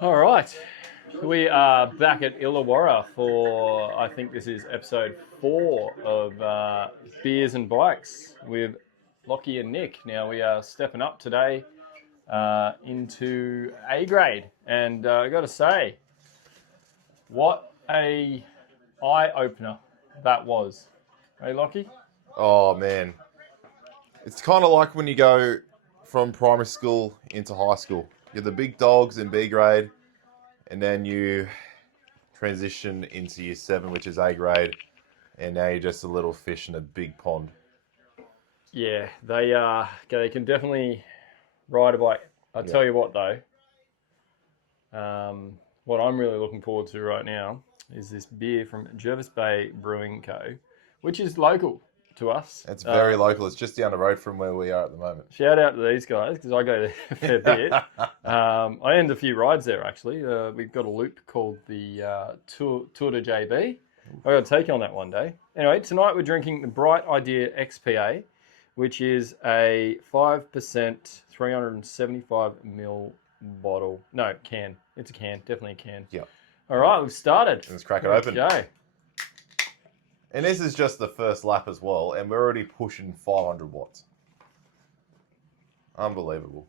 All right, we are back at Illawarra for, I think this is episode 4 of Beers and Bikes with Lockie and Nick. Now we are stepping up today into A grade, and I got to say, what a eye-opener that was. Hey, Lockie? Oh, man. It's kind of like when you go from primary school into high school. You're the big dogs in B grade, and then you transition into year 7, which is A grade, and now you're just a little fish in a big pond. Yeah, they can definitely ride a bike. I'll tell you what, though. What I'm really looking forward to right now is this beer from Jervis Bay Brewing Co., which is local to us. It's very local. It's just down the road from where we are at the moment. Shout out to these guys, because I go there a fair bit. I end a few rides there, actually. We've got a loop called the Tour de JB. I've got to take you on that one day. Anyway, tonight we're drinking the Bright Idea XPA, which is a 5%, 375ml bottle. No, can. It's a can. Definitely a can. Yep. All right, we've started. Let's crack it open. Go. And this is just the first lap as well, and we're already pushing 500 watts. Unbelievable.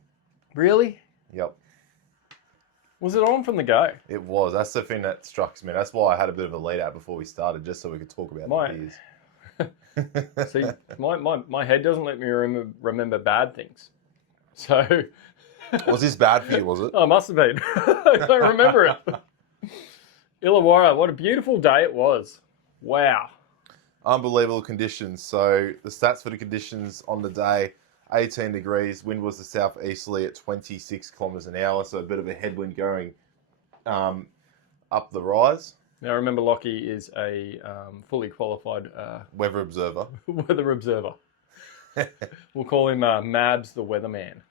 Really? Yep. Was it on from the go? It was. That's the thing that struck me. That's why I had a bit of a lead out before we started, just so we could talk about the beers. See, my head doesn't let me remember bad things. So... Was this bad for you, was it? Oh, it must have been. I don't remember it. Illawarra, what a beautiful day it was. Wow. Unbelievable conditions. So the stats for the conditions on the day, 18 degrees, wind was the southeasterly at 26 kilometres an hour, so a bit of a headwind going up the rise. Now remember, Lockie is a fully qualified weather observer. Weather observer. We'll call him Mabs the weatherman.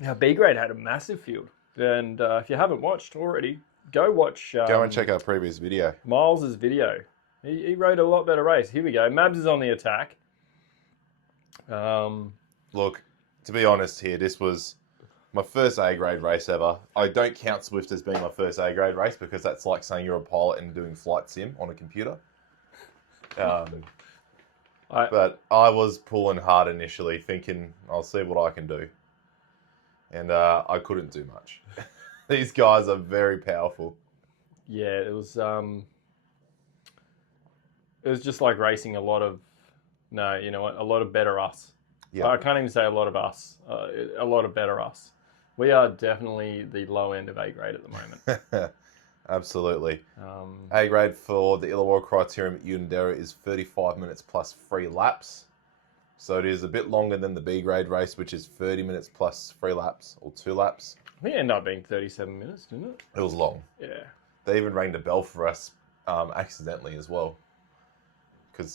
Now, B grade had a massive field, and if you haven't watched already, go watch. Go and check our previous video. Miles's video. He rode a lot better race. Here we go. Mabs is on the attack. Look, to be honest here, this was my first A grade race ever. I don't count Swift as being my first A grade race because that's like saying you're a pilot and doing flight sim on a computer. But I was pulling hard initially, thinking I'll see what I can do. And I couldn't do much. These guys are very powerful. Yeah, it was just like racing a lot of better us. Yeah. I can't even say a lot of us. A lot of better us. We are definitely the low end of A grade at the moment. Absolutely. A grade for the Illawarra Criterium at Unanderra is 35 minutes plus 3 laps. So it is a bit longer than the B grade race, which is 30 minutes plus 3 laps or 2 laps. I think it ended up being 37 minutes, didn't it? It was long. Yeah. They even rang the bell for us accidentally as well. Did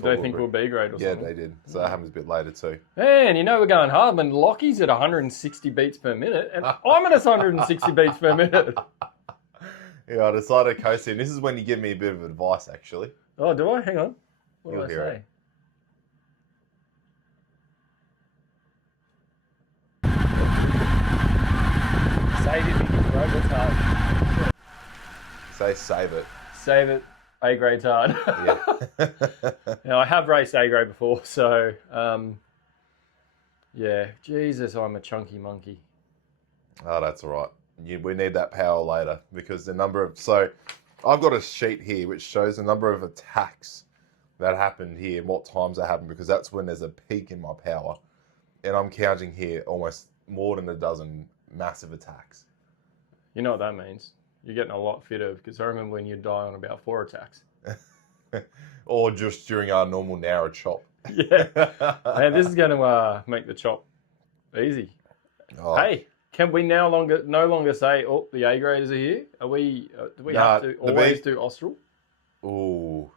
they think we were B grade or something? Yeah, they did. So that happens a bit later too. Man, we're going hard when Lockie's at 160 beats per minute and I'm at 160 beats per minute. Yeah, I decided to coast in. This is when you give me a bit of advice, actually. Oh, do I? Hang on. What You'll do I hear say? it. Save it, Mickey, bro. That's hard. Say save it. Save it. A grade's hard. Yeah. Now, I have raced A grade before, so yeah. Jesus, I'm a chunky monkey. Oh, that's all right. We need that power later because the number of... So I've got a sheet here which shows the number of attacks that happened here and what times they happened because that's when there's a peak in my power. And I'm counting here almost more than a dozen massive attacks. You know what that means? You're getting a lot fitter because I remember when you die on about 4 attacks. Or just during our normal narrow chop. Yeah. Man, this is going to make the chop easy. Oh. Hey, can we no longer say, oh, the A graders are here? Do we have to always do Austral? Ooh.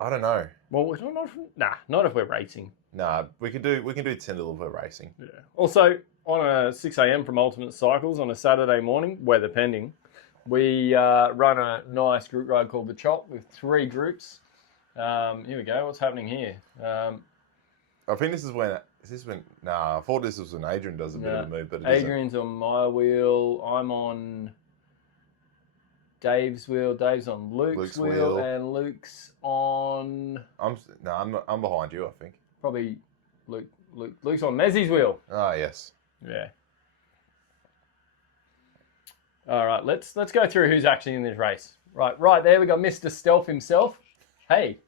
I don't know. Well, not if we're racing. Nah, we can do Tyndall if we're racing. Yeah. Also, on a 6 a.m. from Ultimate Cycles on a Saturday morning, weather pending, we run a nice group ride called The Chop with 3 groups. Here we go. What's happening here? I think this is when Is this when? Nah, I thought this was when Adrian does a bit of a move, but it Adrian's on my wheel. I'm on Dave's wheel. Dave's on Luke's wheel, and Luke's on. I'm behind you, I think. Probably Luke's on Mezzy's wheel. Ah, yes. Yeah. All right, let's go through who's actually in this race. Right there we got Mr. Stealth himself. Hey,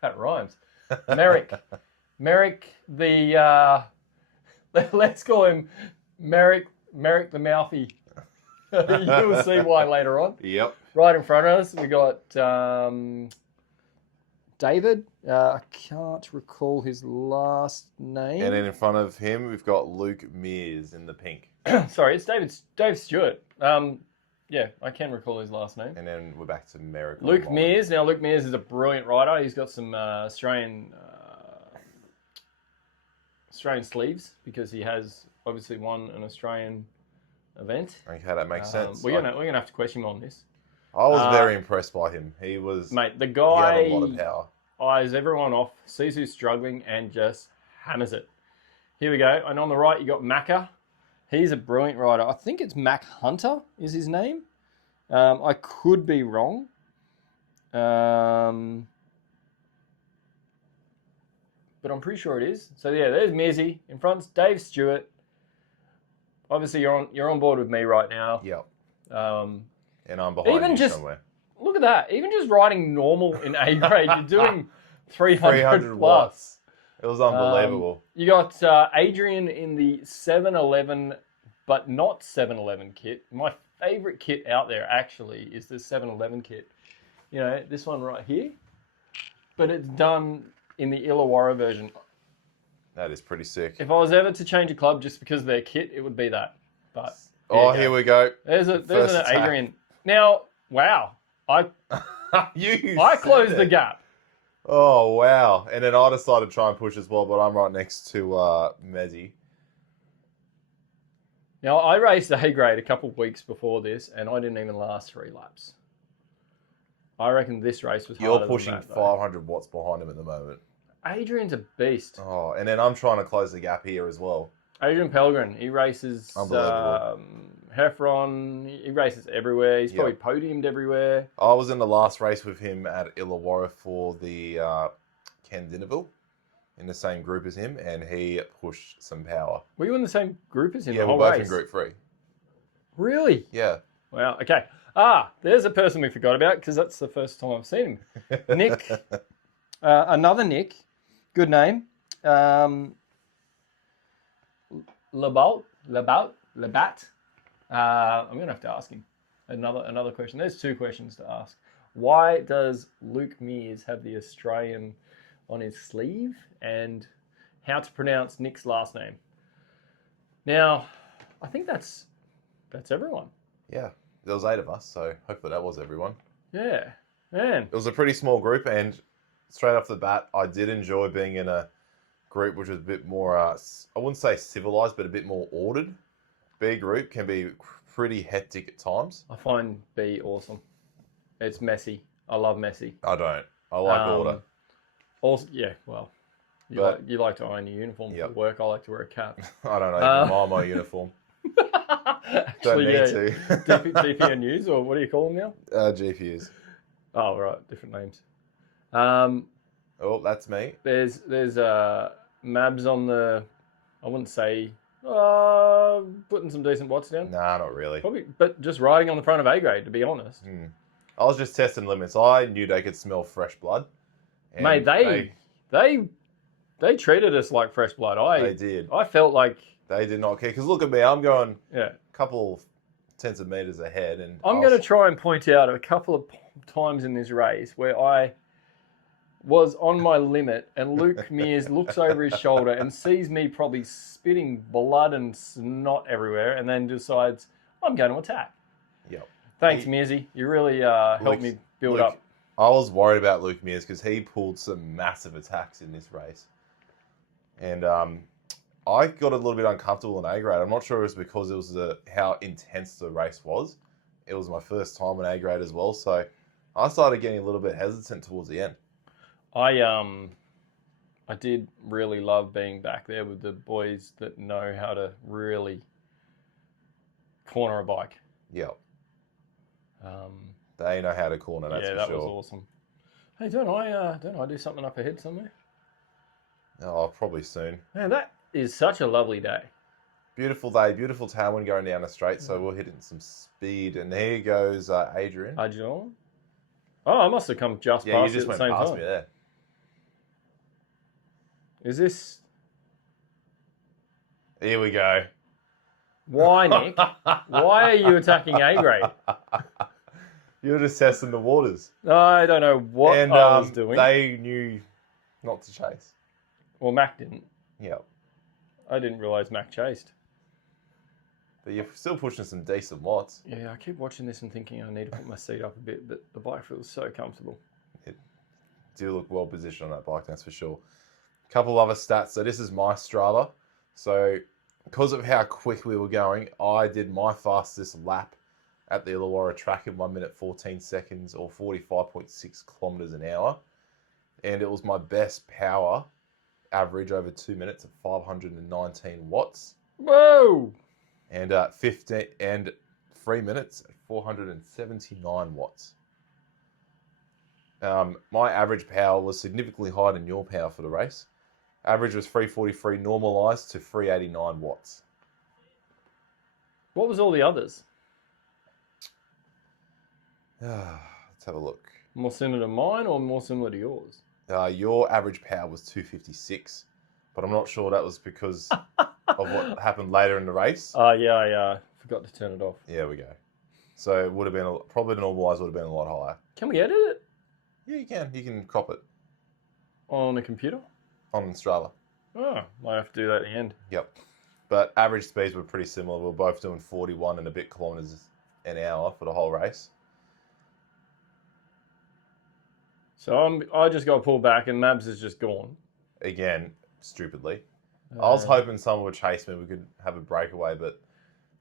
that rhymes. Merrick the let's call him Merrick the Mouthy. You'll see why later on. Yep. Right in front of us we got David. I can't recall his last name. And then in front of him we've got Luke Mears in the pink. Sorry, it's Dave Stewart. Yeah, I can recall his last name. And then we're back to Merrick. Luke Mears. Now, Luke Mears is a brilliant rider. He's got some Australian sleeves because he has obviously won an Australian event. Okay, that makes sense. We're gonna have to question him on this. I was very impressed by him. He was, mate. The guy he had a lot of power. Eyes everyone off, sees who's struggling, and just hammers it. Here we go. And on the right, you got Macca. He's a brilliant rider. I think it's Mac Hunter is his name. I could be wrong. But I'm pretty sure it is. So yeah, there's Mizzy. In front's Dave Stewart. Obviously, you're on board with me right now. Yep. And I'm behind you somewhere. Look at that. Even just riding normal in A grade, you're doing 300 plus. Watts. It was unbelievable. You got Adrian in the 711, but not 711 kit. My favorite kit out there actually is the 711 kit. You know, this one right here. But it's done in the Illawarra version. That is pretty sick. If I was ever to change a club just because of their kit, it would be that. But here we go. There's an Adrian. Now, wow. I closed the gap. Oh, wow. And then I decided to try and push as well, but I'm right next to Mezzy. Now, I raced A grade a couple of weeks before this, and I didn't even last 3 laps. I reckon this race was harder. You're pushing 500 watts behind him at the moment. Adrian's a beast. Oh, and then I'm trying to close the gap here as well. Adrian Pelgrin, he races Heffron, he races everywhere. He's probably podiumed everywhere. I was in the last race with him at Illawarra for the Ken Dinnerville in the same group as him, and he pushed some power. Were you in the same group as him? Yeah, we're both in group 3. Really? Yeah. Wow, okay. There's a person we forgot about because that's the first time I've seen him. Nick, another Nick, good name. Labat. I'm going to have to ask him another question. There's 2 questions to ask. Why does Luke Mears have the Australian on his sleeve? And how to pronounce Nick's last name? Now, I think that's everyone. Yeah, there was 8 of us, so hopefully that was everyone. Yeah, man. It was a pretty small group, and straight off the bat, I did enjoy being in a group which was a bit more, I wouldn't say civilized, but a bit more ordered. B group can be pretty hectic at times. I find B awesome. It's messy. I love messy. I don't. I like order. Also, yeah, well, you like to own your uniform for work. I like to wear a cap. I don't know. My uniform. Actually, don't need to. DP News, or what do you call them now? GPUs. Oh, right. Different names. Oh, that's me. There's Mabs on the, I wouldn't say, putting some decent watts down. Nah, not really. Probably, but just riding on the front of A grade, to be honest. I was just testing limits. I knew they could smell fresh blood. Mate, they treated us like fresh blood. They did. I felt like they did not care. Because look at me, I'm going a couple tens of meters ahead, and I'm going to try and point out a couple of times in this race where I was on my limit, and Luke Mears looks over his shoulder and sees me probably spitting blood and snot everywhere, and then decides I'm going to attack. Yep. Thanks, Mearsy. You really helped me build up. I was worried about Luke Mears because he pulled some massive attacks in this race. And I got a little bit uncomfortable in A grade. I'm not sure it was because it was how intense the race was. It was my first time in A grade as well, so I started getting a little bit hesitant towards the end. I did really love being back there with the boys that know how to really corner a bike. Yep. They know how to corner, that's for sure. Yeah, that was awesome. Hey, don't I do something up ahead somewhere? Oh, probably soon. Man, that is such a lovely day. Beautiful day, beautiful tailwind going down the straight, so we'll hit it in some speed. And here goes Adrian. Adrian? Oh, I must have come just Yeah, you past just you at went the same past time. me there. Is this... Here we go. Why, Nick? Why are you attacking A grade? You're just testing the waters. I don't know what I was doing. They knew not to chase. Well, Mac didn't. Yep. I didn't realise Mac chased. But you're still pushing some decent watts. Yeah, I keep watching this and thinking I need to put my seat up a bit, but the bike feels so comfortable. It do look well positioned on that bike, that's for sure. A couple other stats. So this is my Strava. So because of how quick we were going, I did my fastest lap at the Illawarra track in 1 minute 14 seconds or 45.6 kilometers an hour. And it was my best power average over 2 minutes at 519 watts. Whoa! And 3 minutes at 479 watts. My average power was significantly higher than your power for the race. Average was 343 normalised to 389 watts. What was all the others? Let's have a look. More similar to mine or more similar to yours? Your average power was 256, but I'm not sure that was because of what happened later in the race. Yeah, I forgot to turn it off. There we go. So it would have been, probably the normalised would have been a lot higher. Can we edit it? Yeah, you can. You can crop it. On a computer? On Strava. Oh, might have to do that at the end. Yep. But average speeds were pretty similar. We were both doing 41 and a bit kilometres an hour for the whole race. So I just got pulled back and Mabs is just gone. Again, stupidly. I was hoping someone would chase me. We could have a breakaway, but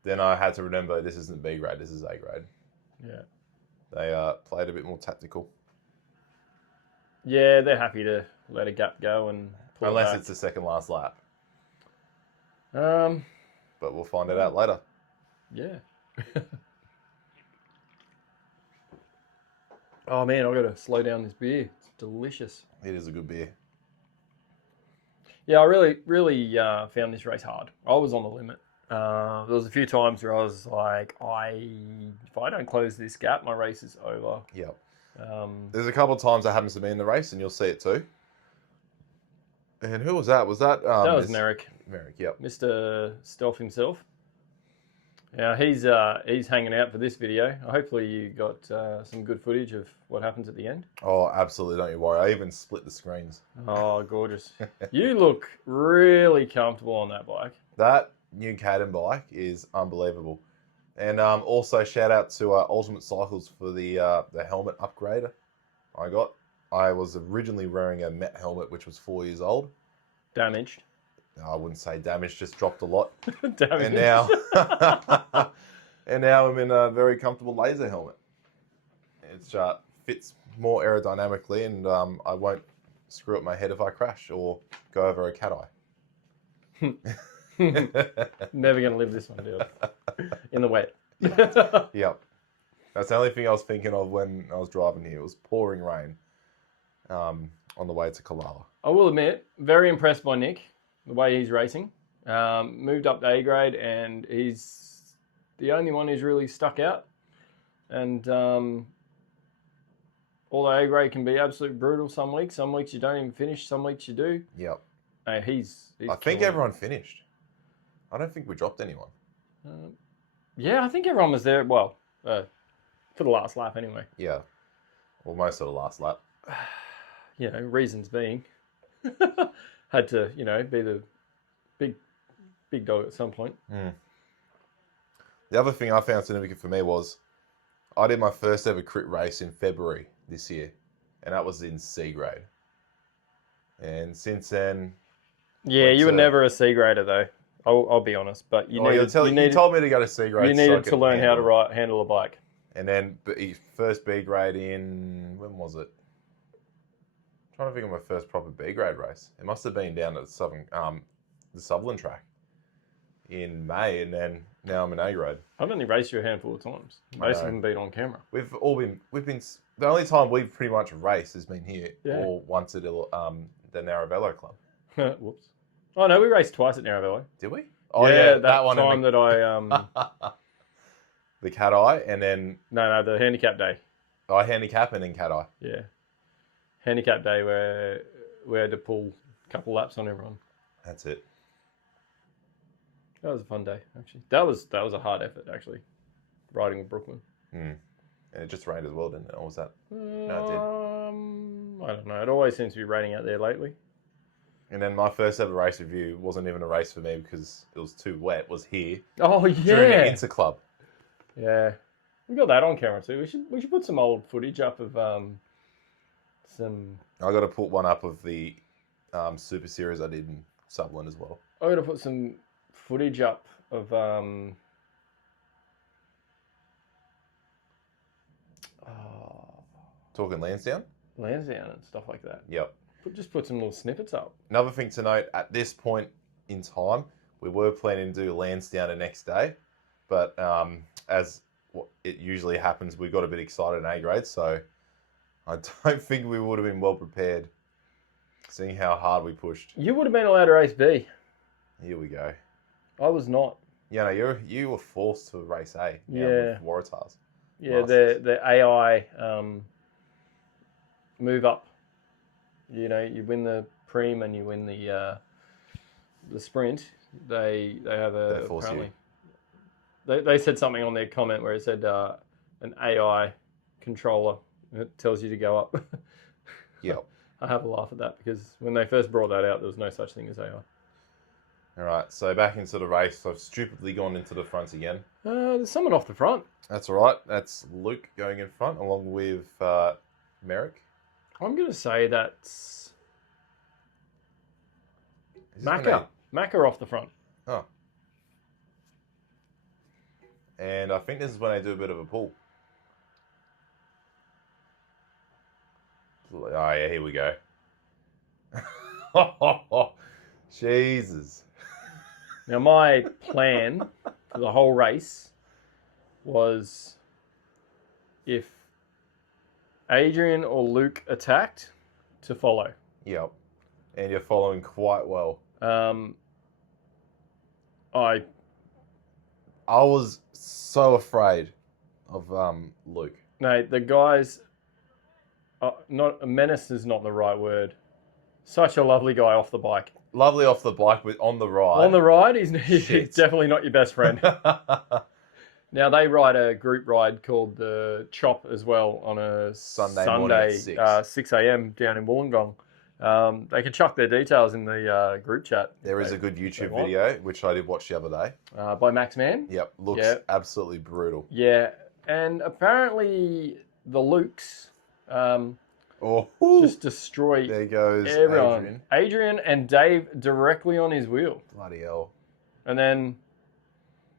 then I had to remember this isn't B grade. This is A grade. Yeah. They played a bit more tactical. Yeah, they're happy to let a gap go and pull Unless it back. it's the second last lap. But we'll find it out later. Yeah. Oh man, I've got to slow down this beer. It's delicious. It is a good beer. Yeah, I really found this race hard. I was on the limit. There was a few times where I was like, if I don't close this gap, my race is over. Yep. There's a couple of times that happens to me in the race, and you'll see it too. And who was that? Was that? That was Merrick. Merrick, yep. Mr. Stealth himself. Yeah, he's hanging out for this video. Hopefully you got some good footage of what happens at the end. Oh, absolutely. Don't you worry. I even split the screens. Oh, gorgeous. You look really comfortable on that bike. That new Caden bike is unbelievable. And also shout out to Ultimate Cycles for the helmet upgrade I got. I was originally wearing a Met helmet, which was 4 years old. Damaged. I wouldn't say damaged, just dropped a lot. Damaged. And now, I'm in a very comfortable laser helmet. It fits more aerodynamically, and I won't screw up my head if I crash or go over a cat eye. Never going to live this one, dude. In the wet. Yep. That's the only thing I was thinking of when I was driving here. It was pouring rain on the way to Kalala. I will admit, very impressed by Nick, the way he's racing. Moved up to A grade, and he's the only one who's really stuck out. And although A grade can be absolutely brutal some weeks you don't even finish, some weeks you do. Yep. He's I think everyone finished. I don't think we dropped anyone. Yeah, I think everyone was there. Well, for the last lap anyway. Yeah. Well, most of the last lap. You know, reasons being, had to, be the big dog at some point. Mm. The other thing I found significant for me was I did my first ever crit race in February this year, and that was in C grade. And since then... Yeah, you were never a C grader though. I'll be honest, but you told me to go to C grade. You needed to learn how to handle a bike. And then first B grade in, when was it? trying to think of my first proper B grade race. It must have been down at the Sutherland track in May, and then now I'm in A grade. I've only raced you a handful of times. Most of them been on camera. We've been. The only time we've pretty much raced has been here, Yeah. or once at the Narravello Club. Whoops. Oh no, we raced twice at Narravello. Did we? Oh yeah, yeah, that one. Time that I the Cat Eye, and then no, the handicap day. I handicap and then Cat Eye. Yeah, handicap day where we had to pull a couple laps on everyone. That's it. That was a fun day, actually. That was a hard effort, actually, riding with Brooklyn. And it just rained as well, didn't it? Or was that? No, it did. I don't know. It always seems to be raining out there lately. And then my first ever race review wasn't even a race for me because it was too wet. Was here. Oh yeah. During the Inter Club. Yeah, we got that on camera too. We should put some old footage up of some. I got to put one up of the Super Series I did in Sutherland as well. I got to put some footage up of Talking Lansdowne? Lansdowne and stuff like that. Yep. Just put some little snippets up. Another thing to note, at this point in time, we were planning to do Lansdowne the next day, but as it usually happens, we got a bit excited in A grade, so I don't think we would have been well prepared, seeing how hard we pushed. You would have been allowed to race B. Here we go. I was not. Yeah, no, you were forced to race A. Yeah. With Waratahs. Yeah, the AI move up. You know, you win the preem and you win the sprint. They have a They force apparently. They said something on their comment where it said an AI controller. It tells you to go up. Yep. I have a laugh at that because when they first brought that out, there was no such thing as AI. All right, so back into the race. I've stupidly gone into the front again. There's someone off the front. That's all right. That's Luke going in front along with Merrick. I'm going to say that's Is this when Macca. Macca off the front. Oh. And I think this is when they do a bit of a pull. Oh, yeah, here we go. Jesus. Now, my plan for the whole race was if Adrian or Luke attacked, to follow. Yep. And you're following quite well. I was so afraid of Luke. No, the guys. Not menace is not the right word. Such a lovely guy off the bike. Lovely off the bike, but on the ride. On the ride, he's definitely not your best friend. Now, they ride a group ride called the Chop as well on a Sunday morning at 6 a.m. down in Wollongong. They can chuck their details in the group chat. There is a good YouTube video, which I did watch the other day. By Max Mann. Yep, looks absolutely brutal. Yeah, and apparently the Lukes just destroy there goes everyone. Adrian and Dave directly on his wheel. Bloody hell. And then...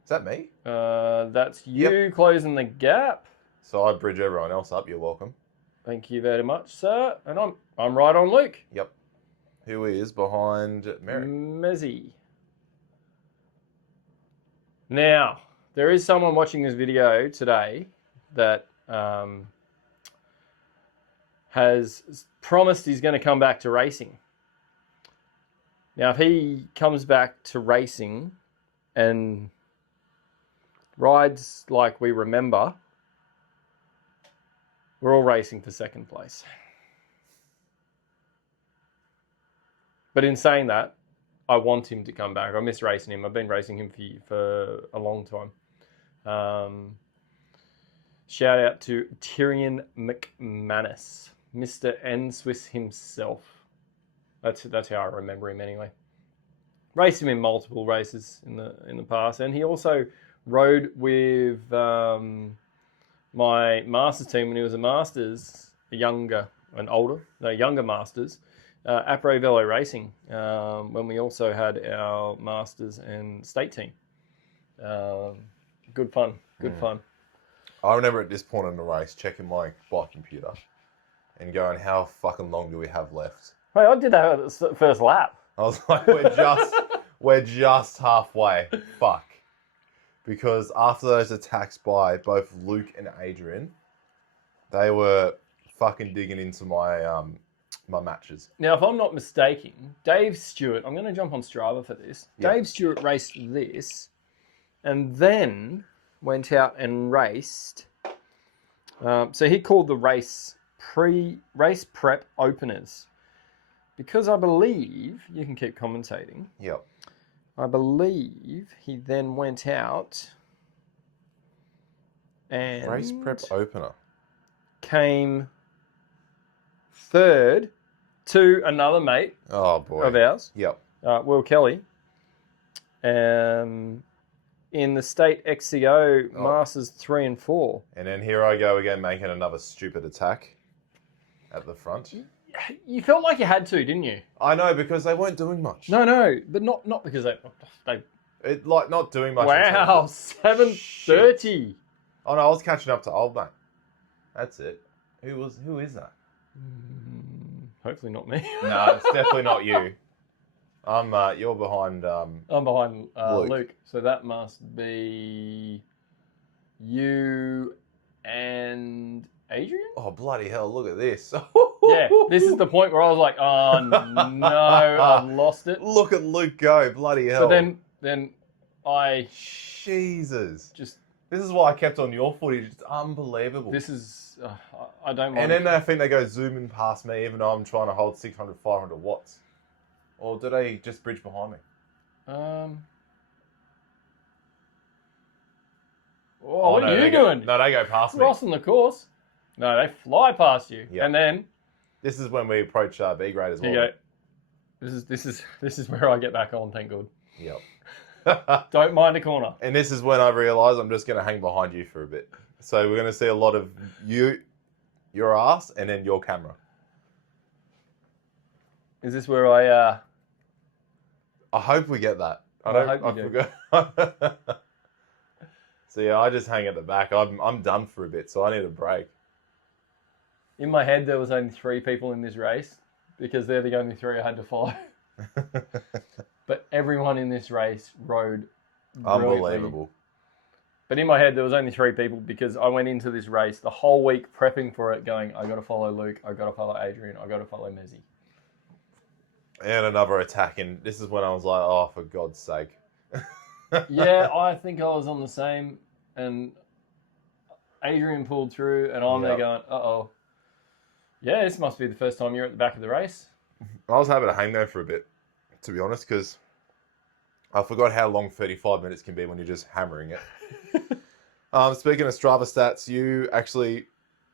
Is that me? That's you closing the gap. So I bridge everyone else up. You're welcome. Thank you very much, sir. And I'm right on Luke. Yep. Who is behind Merrick? Mezzy. Now, there is someone watching this video today that has promised he's going to come back to racing. Now, if he comes back to racing and rides like we remember, we're all racing for second place. But in saying that, I want him to come back. I miss racing him. I've been racing him for a long time. Shout out to Tyrion McManus, Mr. N Swiss himself. That's how I remember him anyway. Raced him in multiple races in the past, and he also rode with my Masters team when he was a Masters, younger Masters, Après Velo Racing, when we also had our Masters and state team. Good fun. I remember at this point in the race checking my bike computer, and going, how fucking long do we have left? Wait, I did that at the first lap. I was like, we're just halfway. Fuck. Because after those attacks by both Luke and Adrian, they were fucking digging into my my matches. Now, if I'm not mistaken, Dave Stewart, I'm going to jump on Strava for this. Yeah. Dave Stewart raced this and then went out and raced. So he called the race race prep openers. Because I believe, you can keep commentating. Yep. I believe he then went out and Race prep opener. Came third to another mate Oh boy. of ours, Yep. Will Kelly, in the state XCO Masters 3 and 4. And then here I go again, making another stupid attack at the front. You felt like you had to, didn't you? I know, because they weren't doing much. No, but not because they It, like, not doing much. wow, 7:30. Oh no, I was catching up to old mate. That's it. Who is that? Hopefully not me. No, it's definitely not you. You're behind. I'm behind Luke. Luke, so that must be you and Adrian. Oh bloody hell! Look at this. Yeah, this is the point where I was like, oh no, I've lost it. Look at Luke go! Bloody hell! So then I Jesus. just. This is why I kept on your footage. It's unbelievable. This is I don't mind. And then I think they go zooming past me, even though I'm trying to hold 600, 500 watts. Or do they just bridge behind me? What no, are you they doing? No, they go past me. Crossing the course. No, they fly past you. Yeah. And then This is when we approach B grade as well. you go. This is where I get back on. Thank God. Yep. Don't mind a corner. And this is when I realise I'm just going to hang behind you for a bit. So we're going to see a lot of your ass, and then your camera. Is this where I? I hope we get that. I hope you do. forgot. So yeah, I just hang at the back. I'm done for a bit, so I need a break. In my head, there was only 3 people in this race because they're the only 3 I had to follow. But everyone in this race rode brilliantly. Unbelievable. But in my head, there was only 3 people because I went into this race the whole week prepping for it, going, I got to follow Luke, I got to follow Adrian, I got to follow Mezzi. And another attack, and this is when I was like, oh, for God's sake. Yeah, I think I was on the same, and Adrian pulled through, and I'm there going, uh-oh. Yeah, this must be the first time you're at the back of the race. I was happy to hang there for a bit, to be honest, because I forgot how long 35 minutes can be when you're just hammering it. Speaking of Strava stats, you actually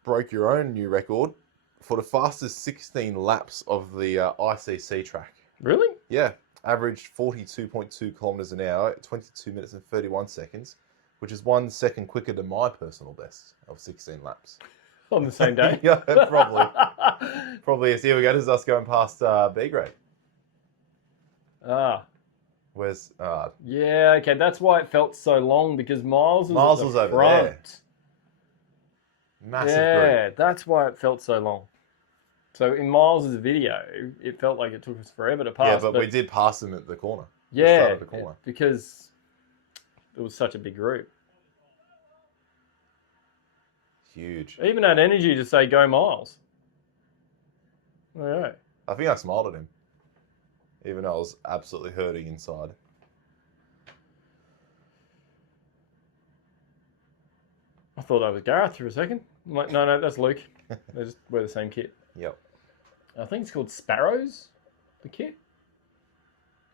broke your own new record for the fastest 16 laps of the ICC track. Really? Yeah, averaged 42.2 kilometers an hour, 22 minutes and 31 seconds, which is 1 second quicker than my personal best of 16 laps. On the same day? Yeah, probably. Probably is. Here we go. This is us going past B grade. Ah. Where's Yeah, okay, that's why it felt so long, because Miles was at the over front. there. Massive Yeah, group. that's why it felt so long. So in Miles' video, it felt like it took us forever to pass. Yeah, but we did pass them at the corner. The Yeah, start of the corner. because it was such a big group. Huge. I even had energy to say, go Miles. All right. I think I smiled at him, even though I was absolutely hurting inside. I thought that was Gareth for a second. I'm like, no, that's Luke. They just wear the same kit. Yep. I think it's called Sparrows, the kit.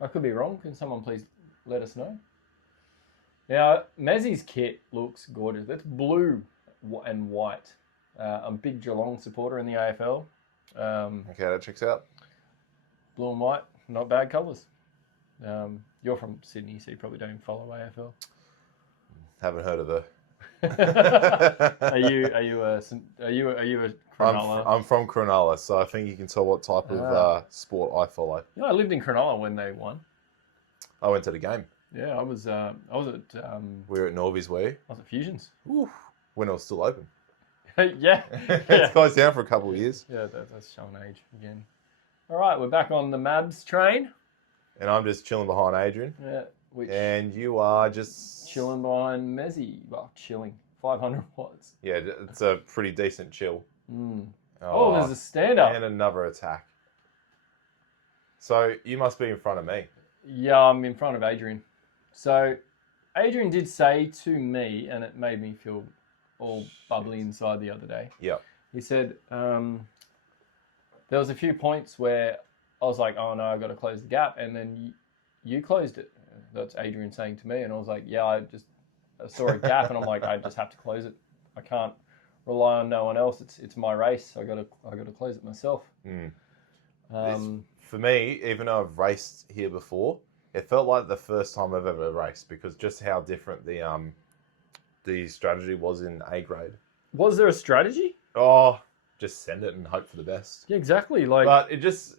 I could be wrong. Can someone please let us know? Now, Mazzy's kit looks gorgeous. That's blue and white. I'm a big Geelong supporter in the AFL. Okay, that checks out. Blue and white, not bad colours. You're from Sydney, so you probably don't follow AFL. Haven't heard of the. Are you a Cronulla? I'm from Cronulla, so I think you can tell what type of sport I follow. Yeah, I lived in Cronulla when they won. I went to the game. Yeah, I was at We were at Norby's, were you? I was at Fusions. Oof. When it was still open. Yeah. It's closed down for a couple of years. Yeah, that's showing age again. All right, we're back on the Mabs train. And I'm just chilling behind Adrian. Yeah, which And you are just... chilling behind Mezzy. Well, chilling. 500 watts. Yeah, it's a pretty decent chill. Oh, there's a stand-up. And another attack. So you must be in front of me. Yeah, I'm in front of Adrian. So Adrian did say to me, and it made me feel all bubbly inside the other day. Yeah. He said there was a few points where I was like, oh no, I've got to close the gap. And then you closed it. That's Adrian saying to me. And I was like, yeah, I saw a gap and I'm like, I just have to close it. I can't rely on no one else. It's my race. I got to close it myself. For me, even though I've raced here before, it felt like the first time I've ever raced because just how different the strategy was in A grade. Was there a strategy? Oh, just send it and hope for the best. Yeah, exactly. Like, but it just,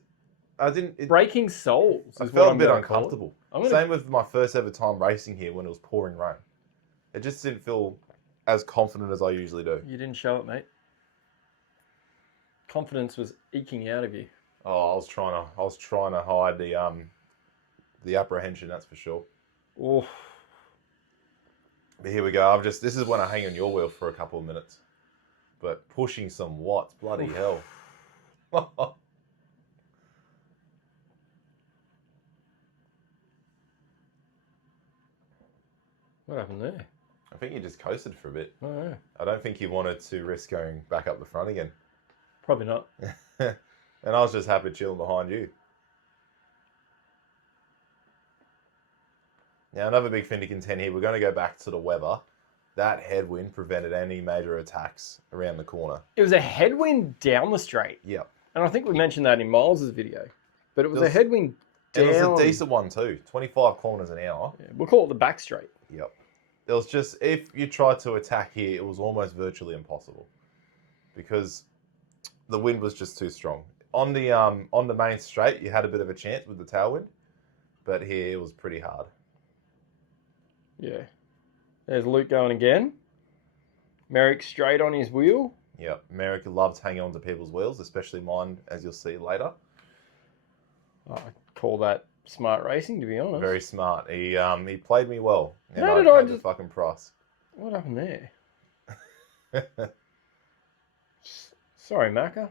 I didn't. Breaking souls. I felt a bit uncomfortable. Same with my first ever time racing here when it was pouring rain. It just didn't feel as confident as I usually do. You didn't show it, mate. Confidence was eking out of you. Oh, I was trying to hide the apprehension. That's for sure. Oh. But here we go. This is when I hang on your wheel for a couple of minutes. But pushing some watts, bloody hell. What happened there? I think you just coasted for a bit. Oh, yeah. I don't think you wanted to risk going back up the front again. Probably not. And I was just happy chilling behind you. Now, another big thing to contend here, we're going to go back to the weather. That headwind prevented any major attacks around the corner. It was a headwind down the straight. Yep. And I think we mentioned that in Miles' video. But it was a headwind down. It was a decent one too. 25 kilometres an hour. Yeah, we'll call it the back straight. Yep. It was just, if you tried to attack here, it was almost virtually impossible. Because the wind was just too strong. On the main straight, you had a bit of a chance with the tailwind. But here, it was pretty hard. Yeah. There's Luke going again. Merrick straight on his wheel. Yep. Merrick loves hanging on to people's wheels, especially mine, as you'll see later. I call that smart racing, to be honest. Very smart. He played me well. And How did I paid the fucking price. What happened there? Sorry, Macca.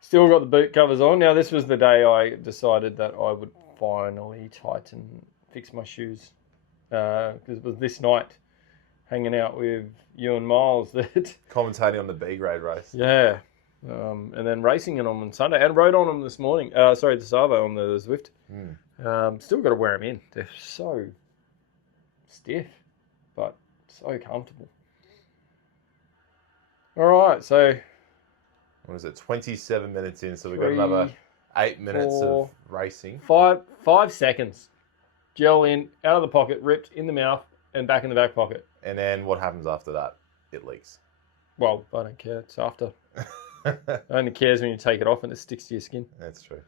Still got the boot covers on. Now, this was the day I decided that I would finally fix my shoes. Because it was this night, hanging out with you and Miles, that... Commentating on the B grade race. Yeah. And then racing it on Sunday. And rode on them this morning. The Savo on the Zwift. Still got to wear them in. They're so stiff, but so comfortable. All right, so... What is it? 27 minutes in, so we've got another 8 minutes of racing. 5 seconds. Gel in, out of the pocket, ripped in the mouth, and back in the back pocket. And then what happens after that? It leaks. Well, I don't care. It's after. It only cares when you take it off and it sticks to your skin. That's true.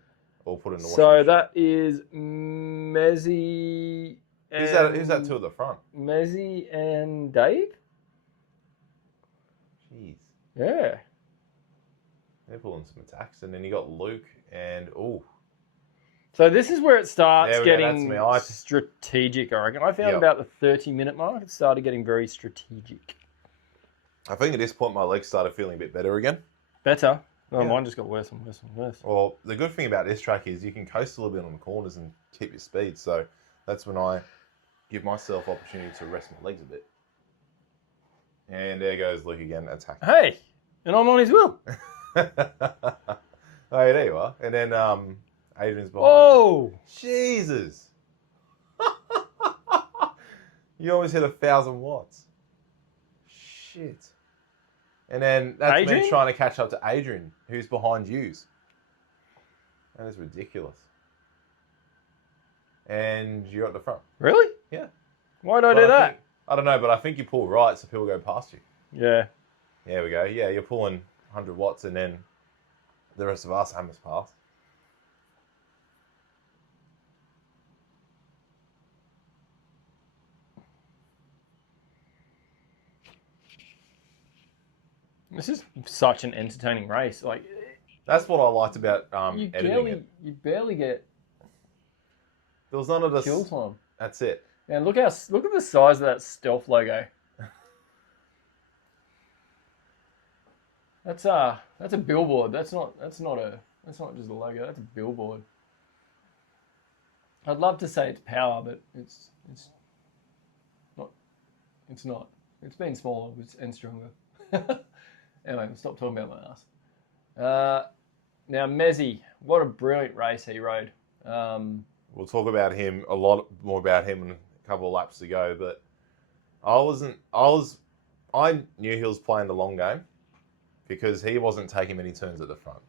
Or put it in the washing So machine. that is Mezzy and... Who's that two at the front? Mezzy and Dave? Jeez. Yeah. They're pulling some attacks. And then you got Luke and... So this is where it starts getting that's me. strategic, I reckon. I found about the 30-minute mark, it started getting very strategic. I think at this point my legs started feeling a bit better again. Better? Oh, mine just got worse and worse and worse. Well, the good thing about this track is you can coast a little bit on the corners and keep your speed. So that's when I give myself opportunity to rest my legs a bit. And there goes Luke again, attacking. Hey! And I'm on his wheel. Oh, there you are. And then Adrian's behind. Whoa! Jesus! You almost hit 1,000 watts. Shit. And then that's Adrian? me trying to catch up to Adrian, who's behind yous. That is ridiculous. And you're at the front. Really? Yeah. Why did I do that? I don't know, but I think you pull right so people go past you. Yeah. There we go. Yeah, you're pulling 100 watts and then the rest of us hammers past. This is such an entertaining race. Like, That's what I liked about you editing it. barely get There was none of this. kill time. That's it. And look at the size of that stealth logo. That's a billboard. That's not just a logo. That's a billboard. I'd love to say it's power, but it's not. It's not. It's been smaller and stronger. Anyway, we'll stop talking about my ass. Now Mezzi, what a brilliant race he rode. We'll talk about him a lot more about him a couple of laps to go, but I knew he was playing the long game because he wasn't taking many turns at the front.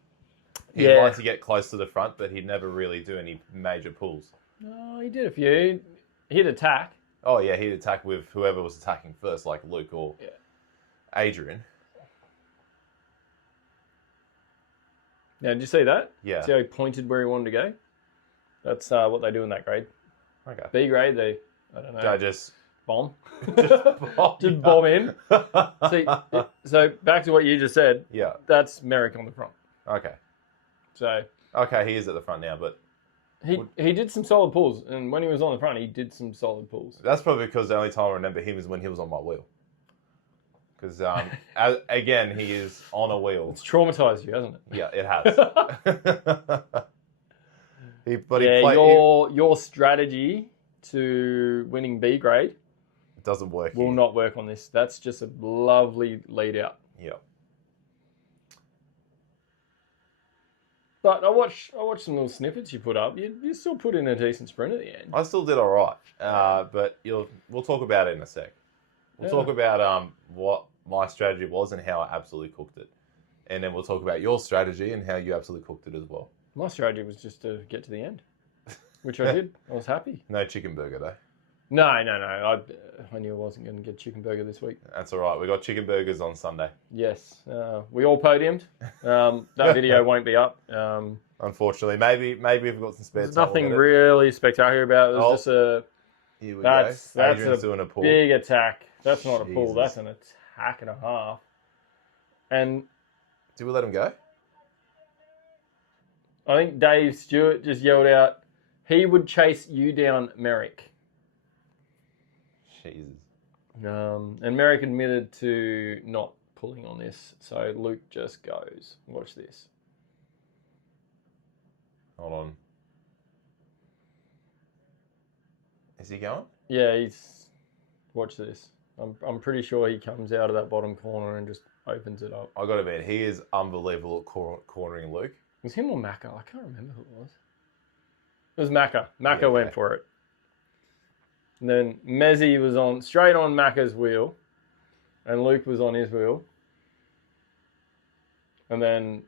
He'd like to get close to the front, but he'd never really do any major pulls. No, he did a few. He'd attack. Oh yeah, he'd attack with whoever was attacking first, like Luke or Adrian. Now, did you see that? Yeah. See how he pointed where he wanted to go? That's what they do in that grade. Okay. B grade, I don't know. Just Bomb. just bomb in. See, so back to what you just said. Yeah. That's Merrick on the front. Okay. So. Okay, he is at the front now, but He did some solid pulls, and when he was on the front, he did some solid pulls. that's probably because the only time I remember him is when he was on my wheel. Because again, he is on a wheel. It's traumatized you, hasn't it? Yeah, it has. Your strategy to winning B grade doesn't work. Will not work on this. That's just a lovely lead out. Yeah. But I watched some little snippets you put up. You still put in a decent sprint at the end. I still did all right, but we'll talk about it in a sec. We'll talk about what my strategy was and how I absolutely cooked it, and then we'll talk about your strategy and how you absolutely cooked it as well. My strategy was just to get to the end, which I did. I was happy. No chicken burger though. No. I knew I wasn't going to get chicken burger this week. That's all right. We got chicken burgers on Sunday. Yes, we all podiumed. That video won't be up. Unfortunately, maybe we've got some spare time. There's nothing really spectacular about it. It was just a. Here we that's go. Adrian's doing a pull. Big attack. That's not a pull. Jesus. That's an attack and a half. And did we let him go? I think Dave Stewart just yelled out, he would chase you down, Merrick. Jesus. And Merrick admitted to not pulling on this. So Luke just goes. Watch this. Hold on. Is he going? Yeah, he's... Watch this. I'm pretty sure he comes out of that bottom corner and just opens it up. I got to admit, he is unbelievable at cornering Luke. Was him or Macca? I can't remember who it was. It was Macca. Macca went for it. And then Mezzi was straight on Macca's wheel. And Luke was on his wheel. And then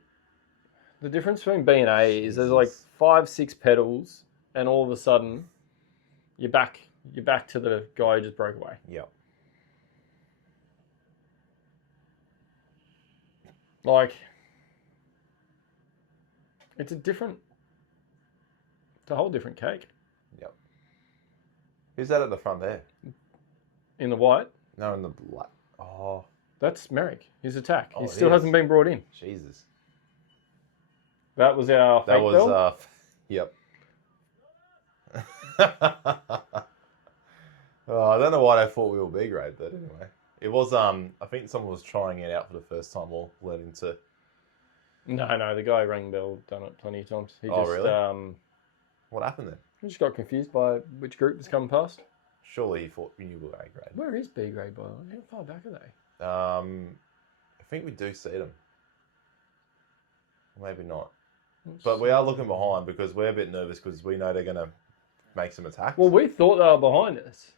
the difference between B and A is there's like 5-6 pedals, and all of a sudden you're back to the guy who just broke away. Yep. Like, it's a whole different cake. Yep. Who's that at the front there? In the white? No, in the black. Oh. That's Merrick. His attack. Oh, he still hasn't been brought in. Jesus. That was our fake bell? Yep. I don't know why they thought we were B grade, but anyway. It was, I think someone was trying it out for the first time or learning to... No, the guy who rang the bell done it plenty of times. Really? What happened then? He just got confused by which group was coming past. Surely he thought you were A grade. Where is B grade, by the way? How far back are they? I think we do see them. Maybe not. But we are looking behind because we're a bit nervous because we know they're going to make some attacks. Well, we thought they were behind us.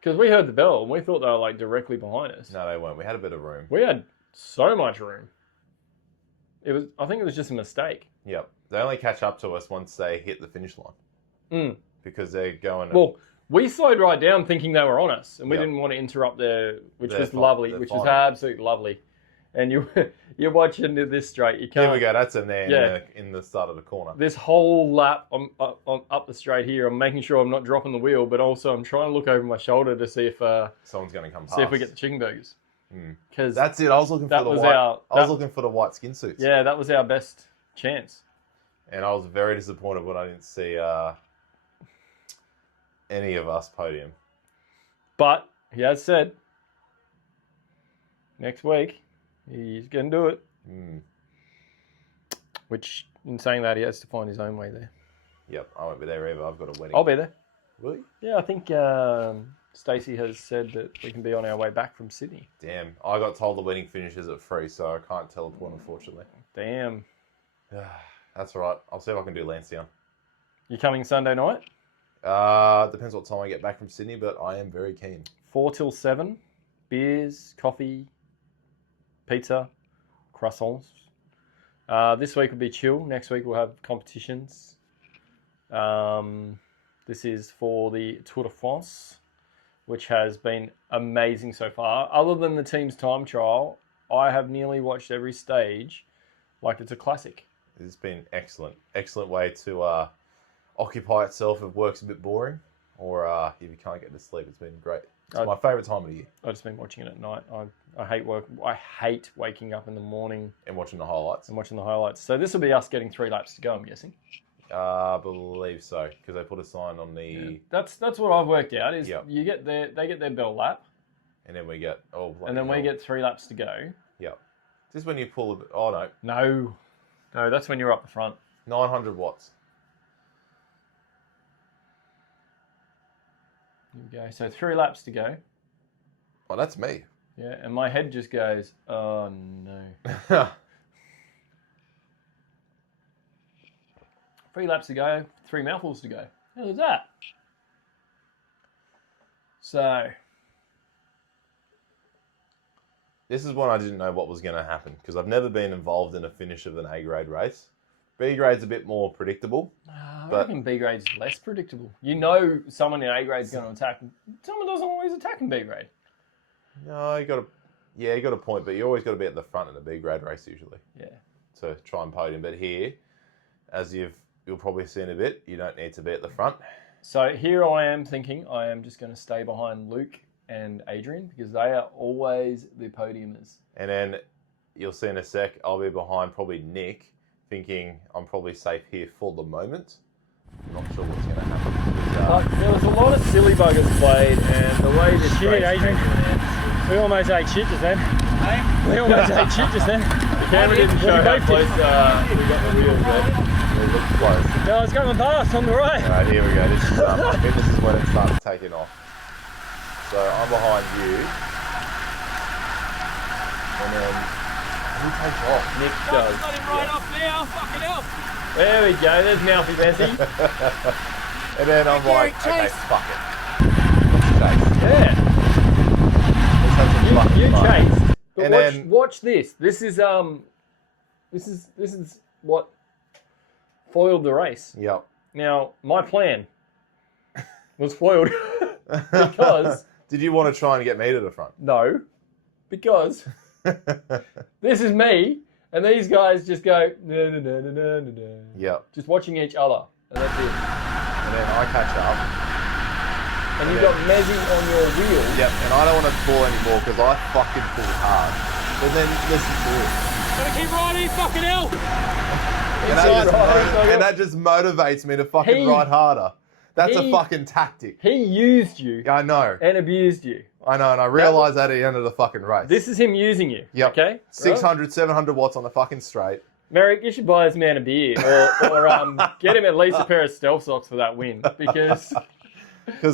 Because we heard the bell and we thought they were like directly behind us. No, they weren't. We had a bit of room. We had so much room. I think it was just a mistake. Yep. They only catch up to us once they hit the finish line. Because they're going... Well, we slowed right down thinking they were on us and we didn't want to interrupt which was lovely, which was absolutely lovely. and you're watching this straight. You can't. Here we go. That's in there Yeah. in the start of the corner. This whole lap, I'm up the straight here. I'm making sure I'm not dropping the wheel, but also I'm trying to look over my shoulder to see if Someone's going to come past. see if we get the chicken burgers. Because That's it. I was looking for the white. I was looking for the white skin suits. Yeah, that was our best chance. And I was very disappointed when I didn't see any of us podium. But he has said next week he's going to do it. Which, in saying that, he has to find his own way there. Yep, I won't be there either. I've got a wedding. I'll be there. Really? Yeah, I think Stacey has said that we can be on our way back from Sydney. Damn, I got told the wedding finishes at 3, so I can't teleport, unfortunately. Damn. That's all right. I'll see if I can do Lansdowne. You coming Sunday night? Depends what time I get back from Sydney, but I am very keen. 4 till 7. Beers, coffee, pizza, croissants. This week will be chill. Next week we'll have competitions. This is for the Tour de France, which has been amazing so far. Other than the team's time trial, I have nearly watched every stage like it's a classic. It's been excellent. Excellent way to occupy itself if work's a bit boring, or if you can't get to sleep. It's been great. It's my favourite time of the year. I've just been watching it at night. I hate work. I hate waking up in the morning and watching the highlights. So this will be us getting 3 laps to go, I'm guessing. I believe so, because they put a sign on the... Yeah. That's what I've worked out, is you get they get their bell lap. And then we get... we get 3 laps to go. Yep. Just when you pull a bit... Oh, no. No, that's when you're up the front. 900 watts. Here we go. So 3 laps to go. Oh, that's me. Yeah, and my head just goes, oh, no. 3 laps to go, 3 mouthfuls to go. How was that? So... This is one I didn't know what was going to happen, because I've never been involved in a finish of an A-grade race. B-grade's a bit more predictable. I reckon B-grade's less predictable. You know someone in A-grade's going to attack. Someone doesn't always attack in B-grade. No, you got a point, but you always got to be at the front in a B-grade race usually. Yeah. To try and podium. But here, as you'll probably see in a bit, you don't need to be at the front. So here I am thinking I am just going to stay behind Luke and Adrian, because they are always the podiumers. And then you'll see in a sec, I'll be behind probably Nick, thinking I'm probably safe here for the moment. I'm not sure what's going to happen. There was a lot of silly buggers played, and the way this Shit, Adrian. We almost ate shit just then. Hey? We almost ate shit just then. The camera didn't show how close we got the wheels there. It looks close. No, it's coming past on the right. Alright, here we go. This is, I think this is when it starts taking off. So I'm behind you. And then who takes off? Nick does. Got him right off now, fucking hell. There we go, there's Mouthy Bessie. And then I'm like, okay, fuck it. Let's chase. Yeah. Let's have some fucking You fun. chased. But And then watch this. This is what foiled the race. Yep. Now, my plan was foiled because Did you want to try and get me to the front? no, because this is me, and these guys just go no no no no no no no. Yep. Just watching each other, and that's it. And then I catch up. And you've got Mezzy on your wheel. Yep. And I don't want to pull anymore because I fucking pull hard. But then listen to it. Gotta keep riding, fucking hell. And that just motivates me to fucking ride harder. That's a fucking tactic. He used you I know. and abused you. I know, and I realised that at the end of the fucking race. This is him using you. Yep. Okay? 600, 700 watts on the fucking straight. Merrick, you should buy this man a beer or get him at least a pair of stealth socks for that win, because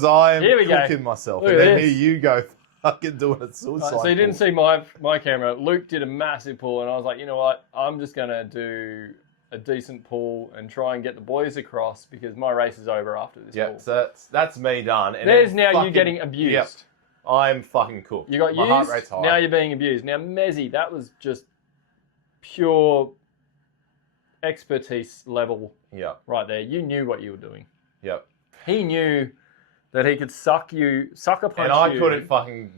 I am Here we go. cooking myself. Look and at then this. here you go fucking doing a suicide. so you didn't pull. see my camera. Luke did a massive pull, and I was like, you know what? I'm just going to do a decent pull and try and get the boys across, because my race is over after this Yeah, pull. so that's me done. And There's then now you fucking- getting abused. Yep, I'm fucking cooked. You got My heart used, rate's high. now you're being abused. Now, Mezzy, that was just pure expertise level Yep, right there. You knew what you were doing. yep. He knew that he could sucker punch And I you. couldn't fucking.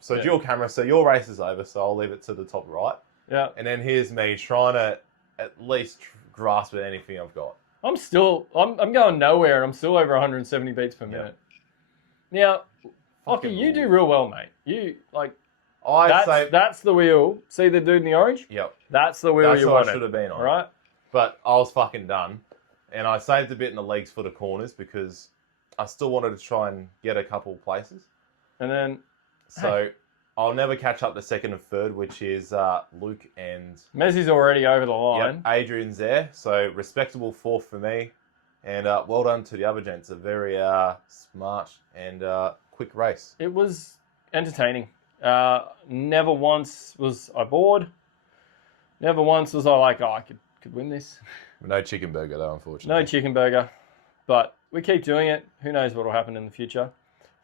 So dual camera. So your race is over. So I'll leave it to the top right. Yeah. And then here's me trying to at least grasp at anything I've got. I'm going nowhere, and I'm still over 170 beats per minute. Now, Lockie, you do real well, mate. You like. That's the wheel. See the dude in the orange? Yep. That's the wheel you what wanted. I should have been on. Right? But I was fucking done. And I saved a bit in the legs for the corners because I still wanted to try and get a couple places. And then... So I'll never catch up to second and third, which is Luke and... Messi's already over the line. Yep, Adrian's there. So respectable fourth for me. And well done to the other gents. A very smart and quick race. It was entertaining. Never once was I bored. Never once was I like, I could win this. No chicken burger though, unfortunately. No chicken burger. But we keep doing it. Who knows what will happen in the future.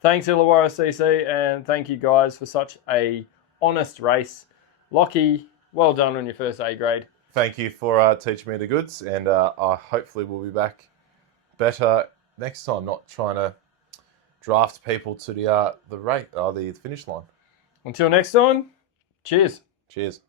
Thanks, Illawarra CC, and thank you guys for such a honest race. Lockie, well done on your first A grade. Thank you for teaching me the goods, and I hopefully will be back better next time, not trying to draft people to the finish line. Until next time, cheers. Cheers.